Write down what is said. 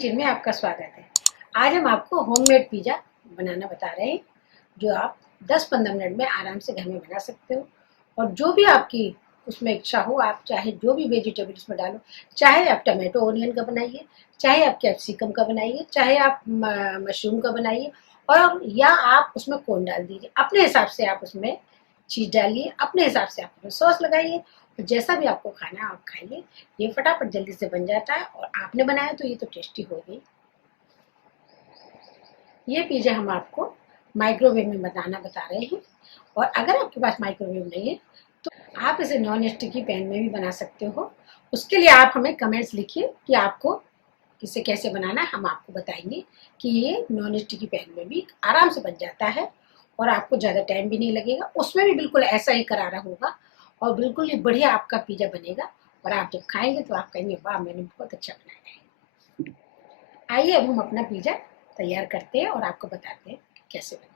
Kitchen में आपका स्वागत है। आज हम आपको होममेड पिज़्ज़ा बनाना बता रहे हैं, जो आप 10-15 मिनट में आराम से घर में बना सकते हो। और जो भी आपकी उसमें इच्छा हो, आप चाहे जो भी वेजिटेबल उसमें डालो, चाहे आप टमाटो ओनियन का बनाइए, चाहे आप कैप्सिकम का बनाइए, चाहे आप मशरूम का बनाइए, और या आप उसमें कॉर्न डाल दीजिए। अपने हिसाब से आप उसमें चीज़ डालिए, अपने हिसाब से आप उसमें सॉस लगाइए, जैसा भी आपको खाना है आप खाइए। ये फटाफट जल्दी से बन जाता है और आपने बनाया तो ये तो टेस्टी हो गई। ये पिज़्ज़ा हम आपको माइक्रोवेव में बनाना बता रहे हैं, और अगर आपके पास माइक्रोवेव नहीं है तो आप इसे नॉन स्टिकी पैन में भी बना सकते हो। उसके लिए आप हमें कमेंट्स लिखिए कि आपको इसे कैसे बनाना है, हम आपको बताएंगे कि ये नॉन स्टिकी पैन में भी आराम से बन जाता है और आपको ज़्यादा टाइम भी नहीं लगेगा। उसमें भी बिल्कुल ऐसा ही करारा होगा और बिल्कुल ही बढ़िया आपका पिज़्ज़ा बनेगा, और आप जब खाएंगे तो आप कहेंगे वाह, मैंने बहुत अच्छा बनाया है। आइए अब हम अपना पिज़्ज़ा तैयार करते हैं और आपको बताते हैं कैसे बनाते हैं।